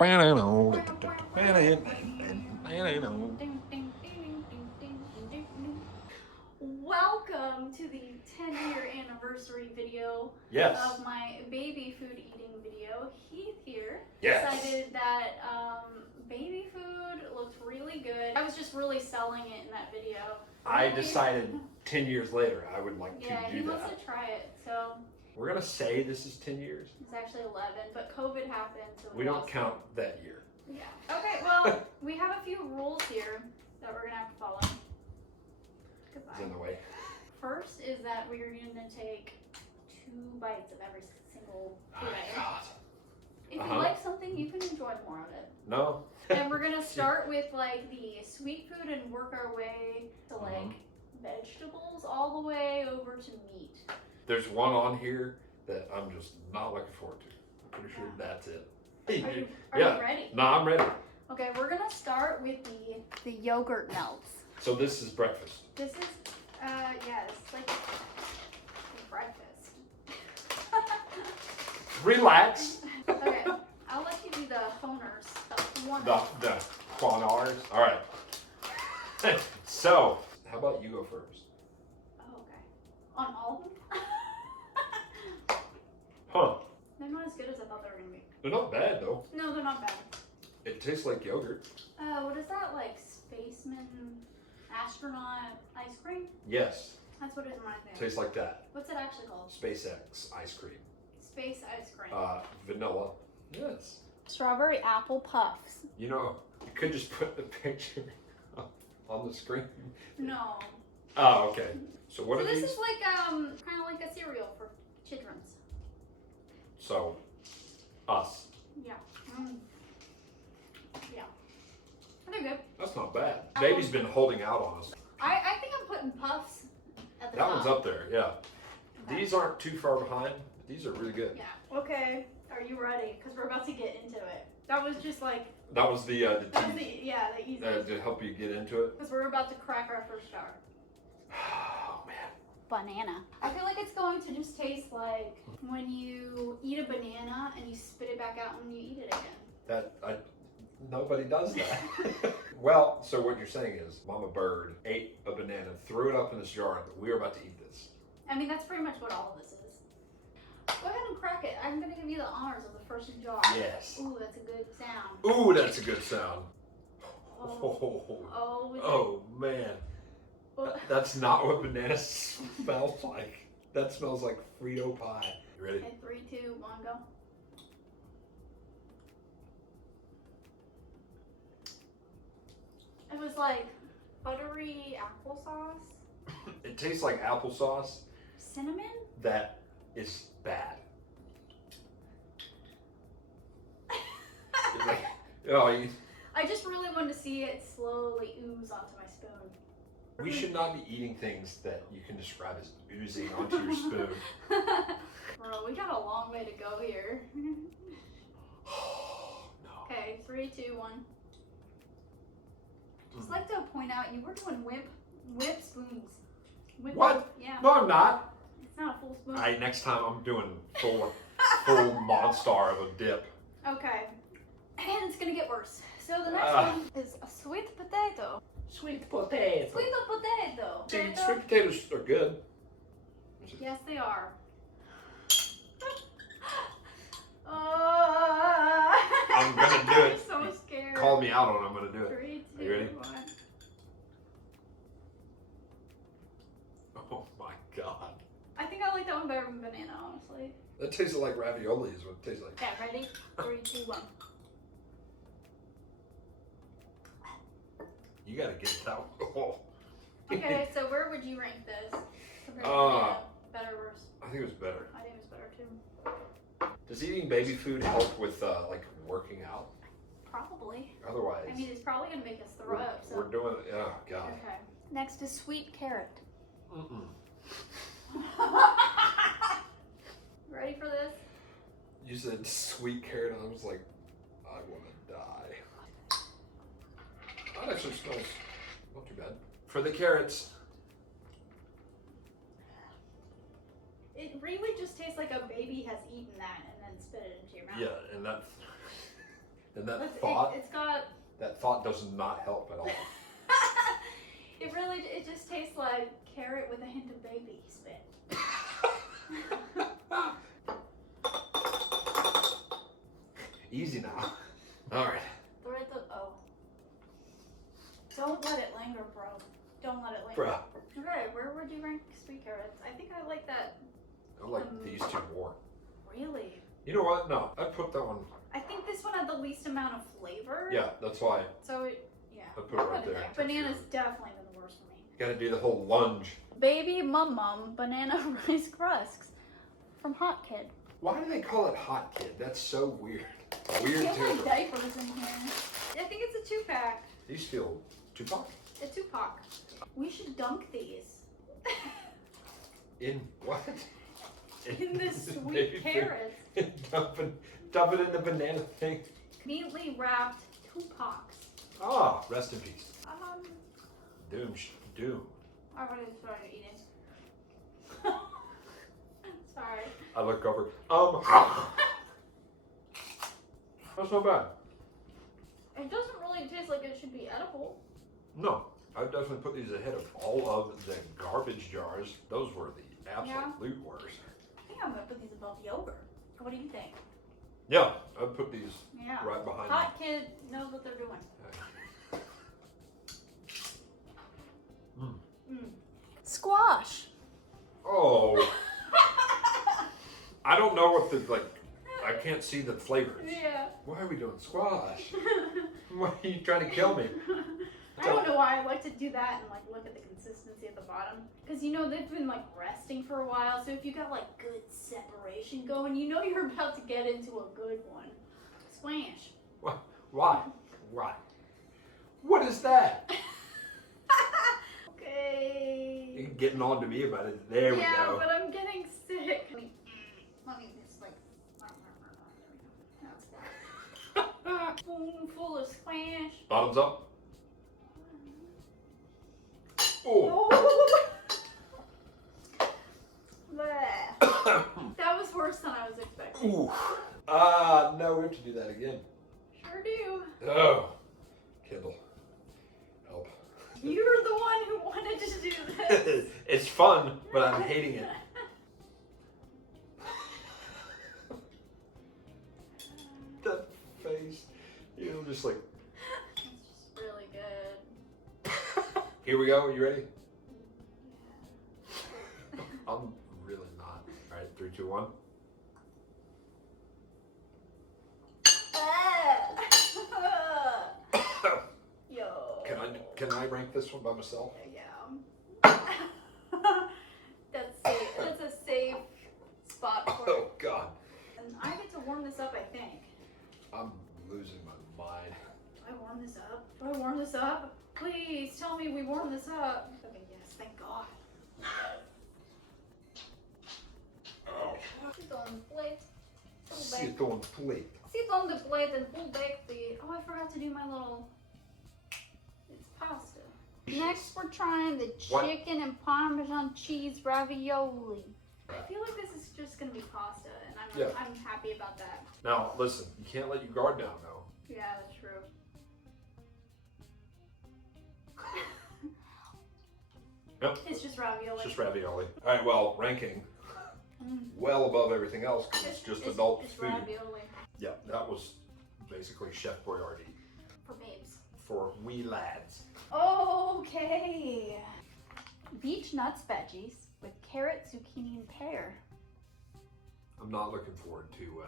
Welcome to the 10-year anniversary video of my baby food eating video. Heath here decided that baby food looked really good. I was just really selling it in that video. I decided 10 years later I would like to do that. Yeah, he wants to try it, so. We're going to say this is 10 years. It's actually 11, but COVID happened. So we don't count that year. Yeah. Okay, well, we have a few rules here that we're going to have to follow. Goodbye. It's in the way. First is that we are going to take 2 bites of every single food item. God. If you like something, you can enjoy more of it. No. And we're going to start with like the sweet food and work our way to like vegetables all the way over to meat. There's one on here that I'm just not looking forward to. I'm pretty sure that's it. Are you ready? No, I'm ready. Okay, we're going to start with the yogurt melts. So this is breakfast. This is, yeah, it's like breakfast. Relax. Okay, I'll let you do the honors. The quanars. All right. So, how about you go first? Oh, okay. On all of them? Huh. They're not as good as I thought they were going to be. They're not bad though. No, they're not bad. It tastes like yogurt. What is that, like spaceman, astronaut ice cream? Yes. That's what it reminds me of. Tastes like that. What's it actually called? SpaceX ice cream. Space ice cream. Vanilla. Yes. Strawberry apple puffs. You know, you could just put the picture on the screen. No. Oh, okay. So what So are this these? is like kind of like a cereal for children's. So, us. Yeah. Yeah. They're good. That's not bad. Baby's been holding out on us. I think I'm putting puffs at the That top. one's up there, yeah. Okay. These aren't too far behind. These are really good. Yeah. Okay. Are you ready? Because we're about to get into it. That was just like. That was the That was tease the easiest. to help you get into it. Because we're about to crack our first jar. Oh man. Banana. I feel like it's going to just taste like when you eat a banana and you spit it back out when you eat it again. Nobody does that. Well, so what you're saying is Mama Bird ate a banana, threw it up in this jar, and we were about to eat this. I mean, that's pretty much what all of this is. Go ahead and crack it. I'm going to give you the honors of the first jar. Yes. Ooh, that's a good sound. Ooh, that's a good sound. Oh, Oh man. That's not what banana smells like. That smells like Frito pie. You ready? Okay, 3, 2, 1, go. It was like buttery applesauce. It tastes like applesauce. Cinnamon? That is bad. It's like, I just really wanted to see it slowly ooze onto my spoon. we should not be eating things that you can describe as oozing onto your spoon. Bro, we got a long way to go here. No. Okay, 3, 2, 1. Just like to point out, you were doing whip spoons. What? Yeah. No, I'm not. It's not a full spoon. Next time I'm doing full monster of a dip. Okay. And it's gonna get worse. So the next one is a sweet potato. Sweet potato. Sweet potato. See, sweet potatoes are good. Yes, they are. I'm gonna do it. I'm so scared. Call me out on it. I'm gonna do it. 3, 2, Are you ready? 1. Oh my god. I think I like that one better than banana, honestly. That tastes like ravioli is what it tastes like. Okay, ready? 3, 2, 1. You gotta get that one. Oh. Okay, so where would you rank this? Compared to better or worse? I think it was better. I think it was better too. Does eating baby food help with like working out? Probably. Otherwise, I mean, it's probably gonna make us throw up. So. we're doing. Oh god. Okay. Next is sweet carrot. Ready for this? You said sweet carrot, and I was like, I want to die. That actually smells not too bad. For the carrots. It really just tastes like a baby has eaten that and then spit it into your mouth. Yeah, and that's And that It's thought does not help at all. It just tastes like carrot with a hint of baby spit. Easy now. All right. Don't let it linger, bro. Don't let it linger. Bruh. Okay, where would you rank sweet carrots? I think I like that. I like these two more. Really? You know what? No, I'd put that one. I think this one had the least amount of flavor. Yeah, that's why. So, I'd put it right there. Banana's definitely been the worst for me. Gotta do the whole lunge. Baby Mum Mum Banana Rice Crusks from Hot Kid. Why do they call it Hot Kid? That's so weird. Weird I feel too. like diapers in here. I think it's a 2-pack. These feel Tupac? A 2-pack. We should dunk these. In what? In the sweet carrots. Dump it in the banana thing. Neatly wrapped 2-packs. Ah, rest in peace. Doom. I already started eating. Sorry. I look over. That's not bad. It doesn't really taste like it should be edible. No, I would definitely put these ahead of all of the garbage jars. Those were the absolute worst. I think I'm gonna put these above yogurt. What do you think? Yeah, I'd put these right behind Hot Kid knows what they're doing. Squash. Oh. I don't know what I can't see the flavors. Yeah. Why are we doing squash? Why are you trying to kill me? I don't know why I like to do that and look at the consistency at the bottom. Because they've been resting for a while, so if you got good separation going, you're about to get into a good one. Splash. Why? What is that? Okay. You're getting on to me about it. There we go. Yeah, but I'm getting sick. Let me just spoonful of splash. Bottoms up. Oh. That was worse than I was expecting. Ooh. No, we have to do that again. Sure do. Oh. Kindle. Help. You're the one who wanted to do this. It's fun, but I'm hating it. That face. Just It's just really good. Here we go. You ready? I'm really not. All right, 3, 2, 1. Yo. Can I rank this one by myself? Yeah. That's a safe spot for it. Oh God. And I get to warm this up, I think. I'm losing my mind. Do I warm this up? Do I warm this up? Please tell me we warm this up. Okay, yes, thank God. Oh. Sit on the plate. Sit on the plate. Sit on the plate and pull back the... Oh, I forgot to do my little... It's pasta. Next, we're trying the chicken and Parmesan cheese ravioli. I feel like this is just going to be pasta, and I'm happy about that. Now, listen, you can't let your guard down, though. Yeah, that's true. Yep. It's just ravioli. It's just ravioli. All right, well, ranking well above everything else because it's just adult food. Ravioli. Yeah, that was basically Chef Boyardee. For babes. For wee lads. Okay. Beech nuts veggies with carrot, zucchini, and pear. I'm not looking forward to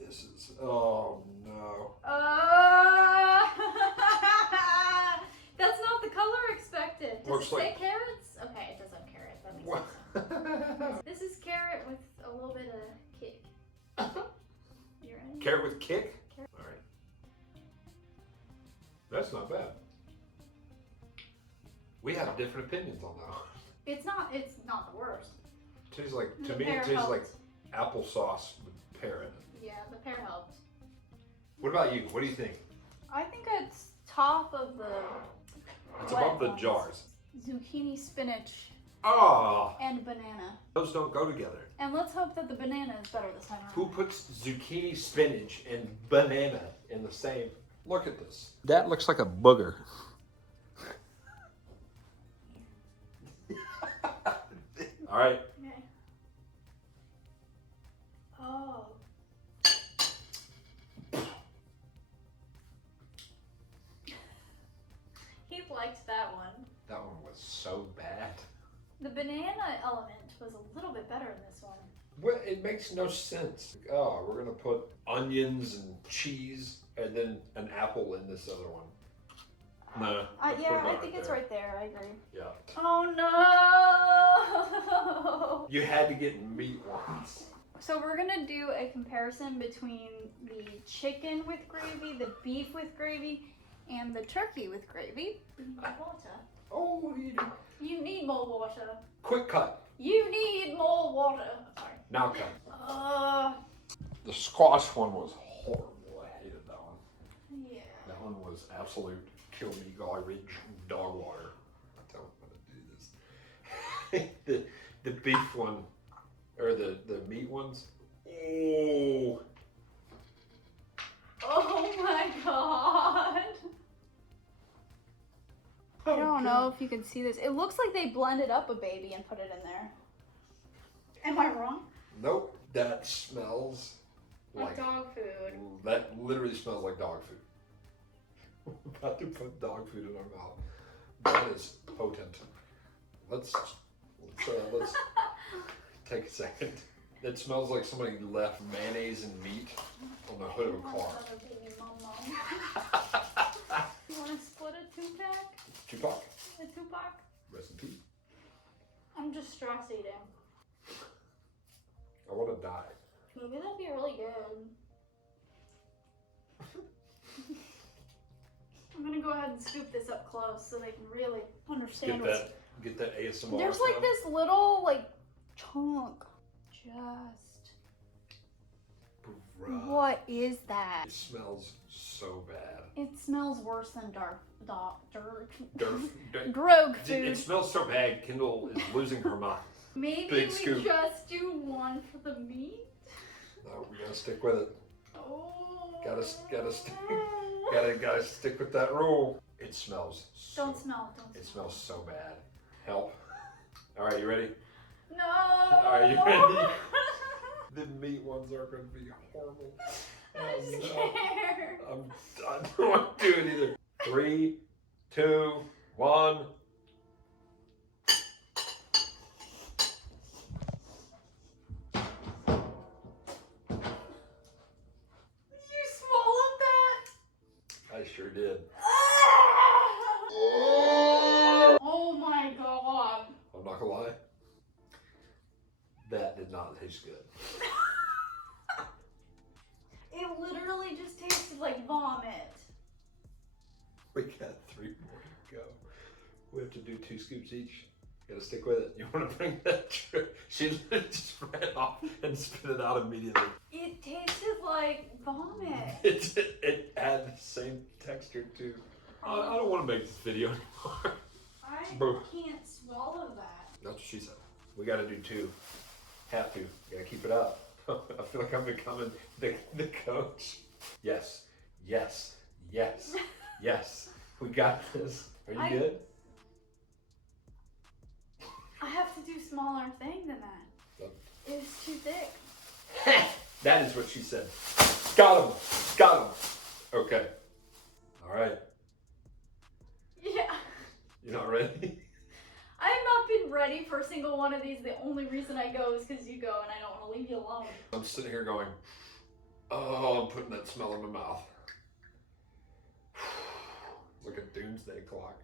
this is, oh no. That's not the color expected. Does Looks it say like carrots? Okay, it does have carrot. That makes sense. This is carrot with a little bit of kick. You ready? Carrot with kick? All right. That's not bad. We have different opinions on that. It's not the worst. Tastes like, to me, it tastes like applesauce with pear in it. Yeah, the pear helped. What about you? What do you think? I think it's top of the... It's above the jars. Zucchini, spinach, Ah! and banana. Those don't go together. And let's hope that the banana is better this time around. Who puts zucchini, spinach, and banana in the same? Look at this. That looks like a booger. All right. Okay. Oh. He liked that one. That one was so bad. The banana element was a little bit better in this one. Well, it makes no sense. Oh, we're gonna put onions and cheese and then an apple in this other one. No. Yeah, I think it's right there. I agree. Yeah. Oh no! You had to get meat ones. So we're gonna do a comparison between the chicken with gravy, the beef with gravy, and the turkey with gravy. Water. Oh, You need more water. quick cut. You need more water. Sorry. Now cut. The squash one was horrible. I hated that one. Yeah. That one was absolute kill me garbage, dog water. I don't want to do this. the beef one, or the meat ones. Oh. Oh my god. I don't know if you can see this. It looks like they blended up a baby and put it in there. Am I wrong? Nope. That smells Like dog food. That literally smells like dog food. We're about to put dog food in our mouth. That is potent. Let's take a second. It smells like somebody left mayonnaise and meat on the hood of a car. You want to split a 2-pack? Tupac. A 2-pack? Rest in peace. I'm just stress eating. I want to die. Maybe that'd be really good. I'm gonna go ahead and scoop this up close so they can really understand Get that ASMR. There's like this little chunk. Just. Bruh. What is that? It smells so bad. It smells worse than dog food. It smells so bad. Kendall is losing her mind. Maybe Big we scoop. just do one for the meat. No, we gotta stick with it. Oh. Gotta stick with that rule. It smells. Don't smell. It smells so bad. Help. All right, you ready? No. Are you ready? The meat ones are going to be horrible. I'm scared. I don't want to do it either. 3, 2, 1. You swallowed that? I sure did. Oh my god. I'm not gonna lie. That did not taste good. It literally just tasted like vomit. We got 3 more to go. We have to do 2 scoops each. Gotta stick with it. You want to bring that trip? She just ran off and spit it out immediately. It tasted like vomit. It had the same texture too. I don't want to make this video anymore. I can't swallow that. That's what she said. We got to do 2. Have to. Gotta keep it up. I feel like I'm becoming the coach. Yes. Yes. Yes. Yes. We got this. Are you good? I have to do smaller thing than that. It's too thick. That is what she said. Got him. Got him. Okay. All right. Yeah. You're not ready? I have not been ready for a single one of these. The only reason I go is because you go and I don't want to leave you alone. I'm sitting here going, oh, I'm putting that smell in my mouth. Like a doomsday clock.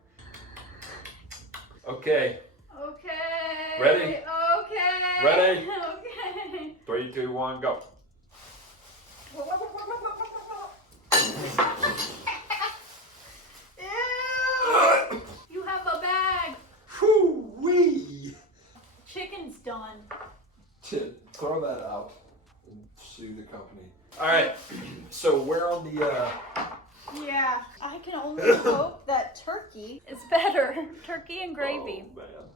Okay. Okay. Ready? Okay. Ready? Okay. 3, 2, 1, go. Ew. You have a bag. Whoo-wee. Chicken's done. Throw that out and sue the company. All right. So we're on the. Yeah. I can only hope that turkey is better. Turkey and gravy. Oh man.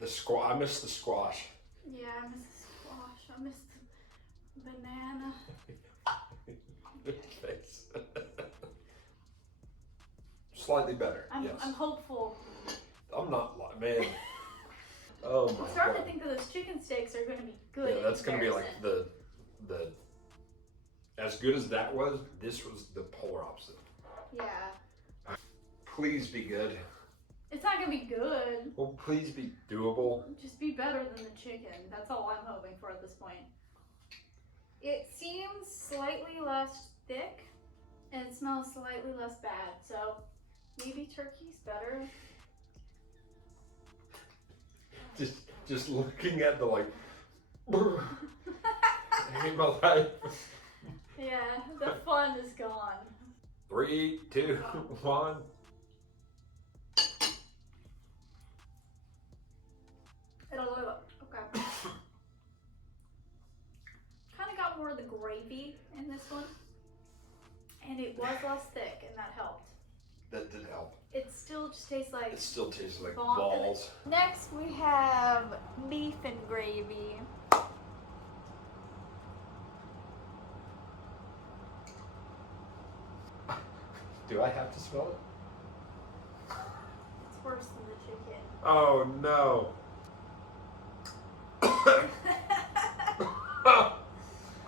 I missed the squash. Yeah, I miss the squash. miss the banana. Face. Slightly better. Yes. I'm hopeful. I'm not, man. Oh my god. I'm starting to think that those chicken steaks are going to be good. Yeah, that's going to be like the as good as that was, this was the polar opposite. Yeah. Please be good. It's not going to be good. Well, please be doable. Just be better than the chicken. That's all I'm hoping for at this point. It seems slightly less thick and it smells slightly less bad. So maybe turkey's better. Just looking at the like in my life. Yeah, the fun is gone. 3, 2, 1. Okay. Kind of got more of the gravy in this one, and it was less thick, and that helped. That did help. It still just tastes like. It still tastes like balls. Next we have beef and gravy. Do I have to smell it? It's worse than the chicken. Oh no.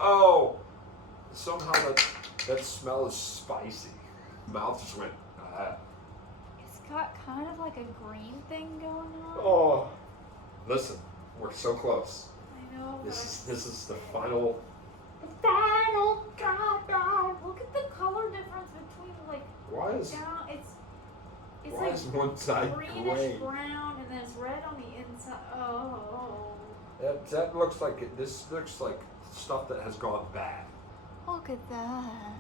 Oh, somehow that smell is spicy. Mouth just went. It's got kind of like a green thing going on. Oh, listen, we're so close. I know. This is the final countdown. Look at the color difference between like. Why is down? It's why like is one side greenish gray? brown and then it's red on the inside. Oh. That looks like it. This looks like stuff that has gone bad. Look at that.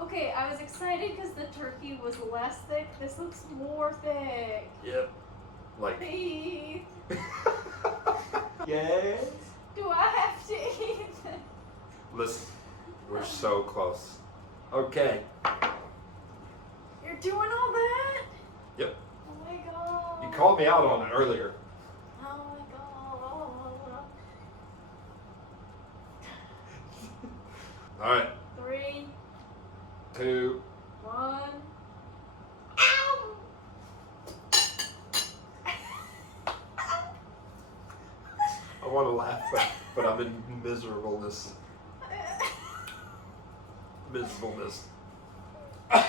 Okay, I was excited because the turkey was less thick. This looks more thick. Yep. Like. Please. Yes. Do I have to eat it? Listen, we're so close. Okay. You're doing all that? Yep. Oh my god. You called me out on it earlier. Oh my god. All right. 3, 2. 1. Ow! I want to laugh, but I'm in miserableness. Miserableness. I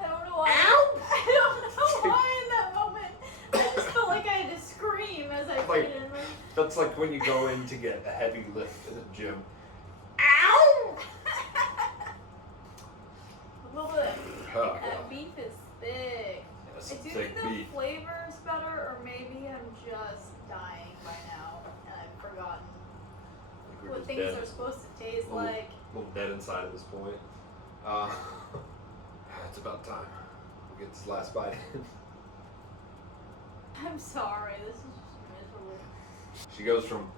don't know why. Ow! I don't know why in that moment. I just felt like I had to scream as I Like, did it. that's like when you go in to get a heavy lift in the gym. Ow! A little bit. Oh, That beef is thick. That's I a do thick think the beef. flavor is better, or maybe I'm just dying by now and I've forgotten We're what just things dead. are supposed to taste A little- like. A little dead inside at this point. It's about time. We'll get this last bite in. I'm sorry, this is just miserable. She goes from,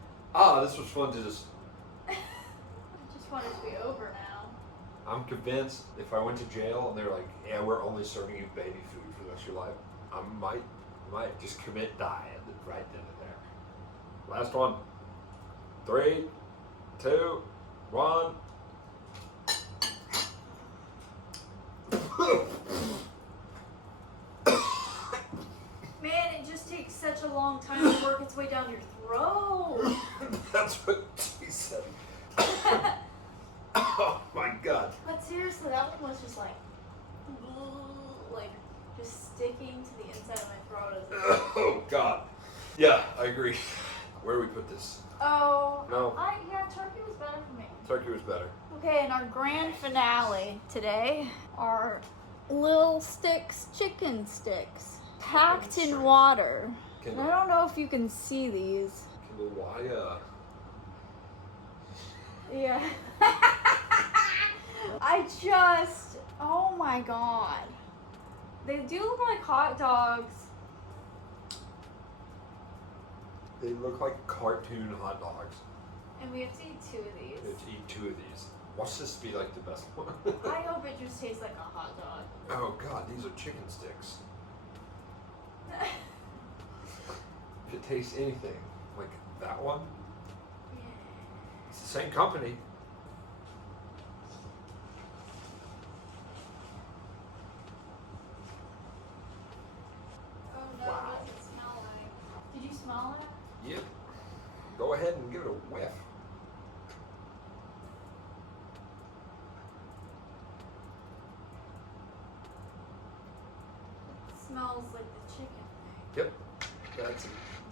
this was fun to just, I just want it to be over now. I'm convinced if I went to jail and they were like, yeah, we're only serving you baby food for the rest of your life, I might just commit diet right then and there. Last one. 3, 2, 1. Man, it just takes such a long time to work its way down your throat. That's what she said. Oh my god. But seriously, that one was just like just sticking to the inside of my throat. Oh god. Yeah, I agree. Where do we put this? Oh. No. Yeah, turkey was better for me. Turkey was better. Okay, and our grand finale today are little sticks, chicken sticks, packed in water. And I don't know if you can see these. Why, Yeah. Oh my god. They do look like hot dogs. they look like cartoon hot dogs. And we have to eat 2 of We these. have to eat 2 of these. Watch this be like the best one. I hope it just tastes like a hot dog. Oh god, these are chicken sticks. If it tastes anything like that one, the same company. Oh no, Wow. what does it smell like? Did you smell it? Yep. Go ahead and give it a whiff. It smells like the chicken thing.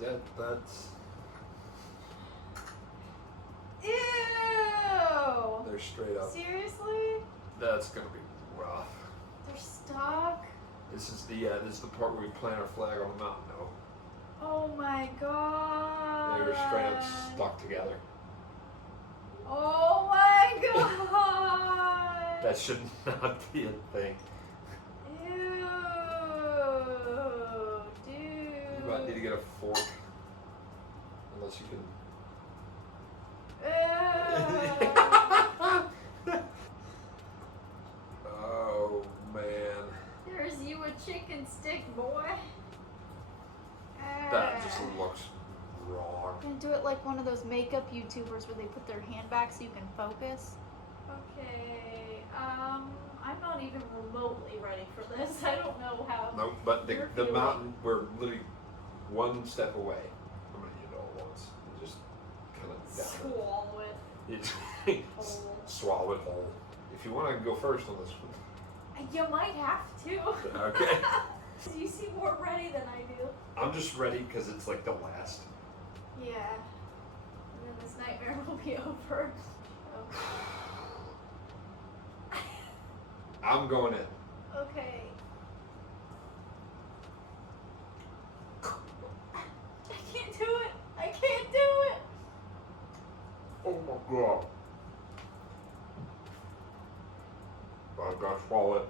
Yep. That's. Ew! They're straight up. Seriously? That's gonna be rough. They're stuck? This is the part where we plant our flag on the mountain. No, Oh my god. they were straight up stuck together. Oh my god. That should not be a thing. Ew, dude. You might need to get a fork, unless you can. Oh man, There's you a chicken stick, boy. that just looks wrong. Gonna do it like one of those makeup YouTubers where they put their hand back so you can focus. Okay, I'm not even remotely ready for this. I don't know how. No, but you're the feeling. mountain, we're literally one step away. I'm gonna eat it all at once. And just kind of down Swallow it. it. Whole. Swallow it whole. If you want, I can go first on this one. You might have to. Okay. You seem more ready than I do. I'm just ready because it's like the last. Yeah. And then this nightmare will be over. Okay. I'm going in. Okay. I can't do it. I can't do it. Oh my god. I gotta swallow it.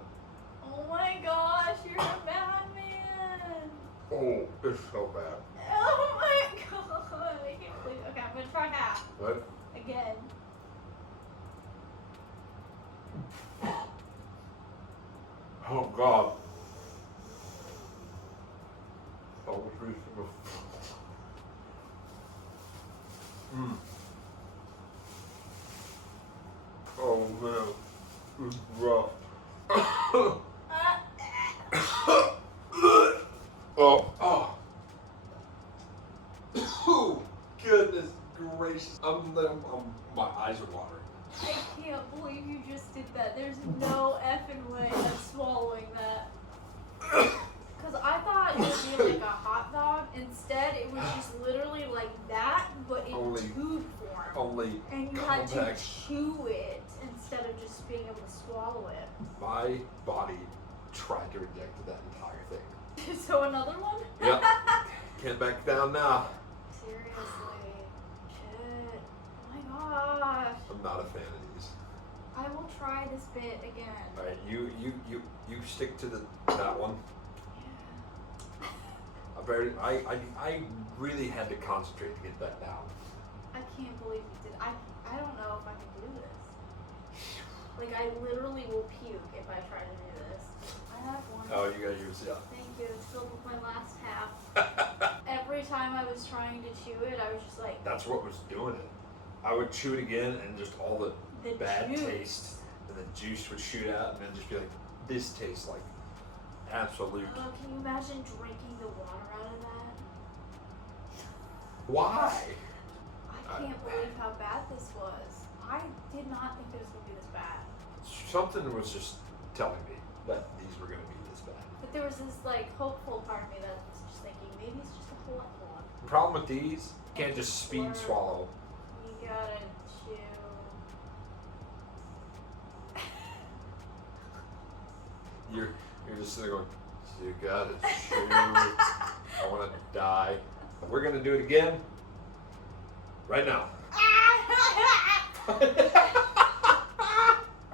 Oh my gosh, you're a bad man. Oh, it's so bad. Oh my god. I can't believe it. Okay, I'm gonna try half. What? Again. Oh god. I was reaching the... Oh man, it's rough. Oh. Oh, goodness gracious. My eyes are watering. I can't believe you just did that. There's no effing way I'm swallowing that. Because I thought it would be like a hot dog. Instead, it was just literally like that, but in Only- tube form. Only And you had to compact. chew it instead of just being able to swallow it. My body tried to reject that entire thing. So another one? Yep. Can't back down now. Seriously. Shit. Oh my gosh. I'm not a fan of these. I will try this bit again. All right, you stick to that one. I really had to concentrate to get that down. I can't believe you did. I don't know if I can do this. Like, I literally will puke if I try to do this. I have one. Oh, you gotta use it. Thank you. It's filled with my last half. Every time I was trying to chew it, I was just like, That's what was doing it. I would chew it again, and just all the bad juice. taste, and the juice would shoot out, and then just be like, this tastes like absolute. Oh, can you imagine drinking the water out of that? Why? I can't believe how bad this was. I did not think it was going to be this bad. Something was just telling me that these were gonna be this bad. But there was this, like, hopeful part of me that was just thinking, maybe it's just a whole one. The problem with these, you can't just speed swallow. You gotta chew. You're just sitting there going, you gotta chew. I wanna die. We're gonna do it again. Right now.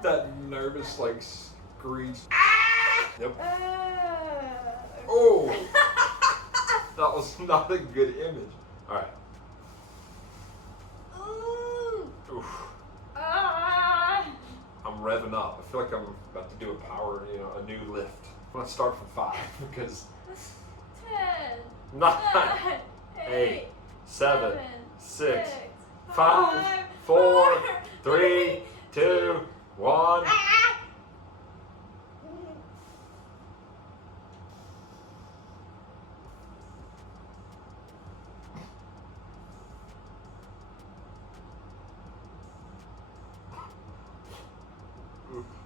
That nervous like screech. Yep. Oh! That was not a good image. Alright. Oof. I'm revving up. I feel like I'm about to do a a new lift. I'm gonna start from 5 because 10, 9, 9, 8, 7, 6, 5, 5, 4, 3, 2, 1.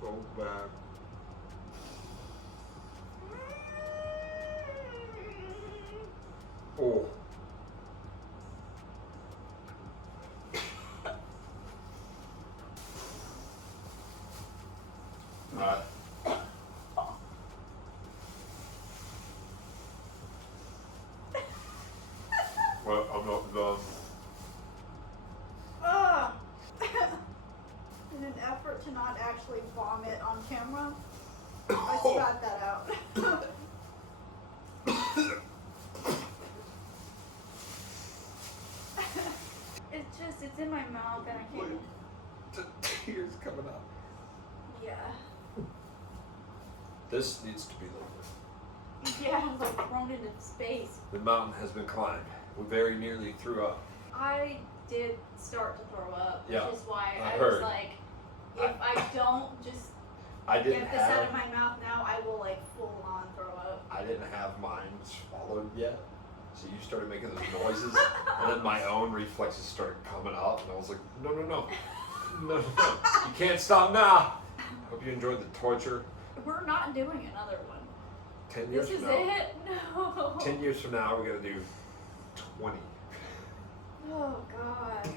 So bad. Oh. Alright. Well, I'm not done. In an effort to not actually vomit on camera, I spat that out. It's in my mouth and I can't. Tears coming out. Yeah. This needs to be lower. Yeah, I was like thrown into space. The mountain has been climbed. We very nearly threw up. I did start to throw up, which Yeah, is why I I heard. was like, if I don't just I didn't get this have. out of my mouth now, I will like full on throw up. I didn't have mine swallowed yet, so you started making those noises, and then my own reflexes started coming up, and I was like, no, no, no, no, no, no. You can't stop now. Hope you enjoyed the torture. We're not doing another one. 10 years This is from now. it? No. 10 years from now, we're gonna do 20. Oh God.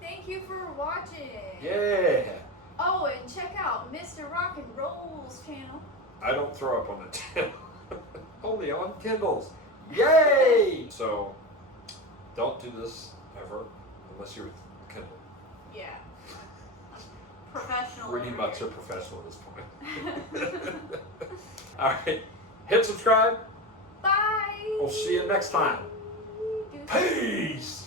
Thank you for watching. Yeah. Oh, and check out Mr. Rock and Roll's channel. I don't throw up on the channel. Only on Kindles. Yay! So, don't do this ever unless you're with Kindle. Yeah. Professional. Pretty much a professional at this point. Alright, hit subscribe. Bye. We'll see you next time. Deuces. Peace!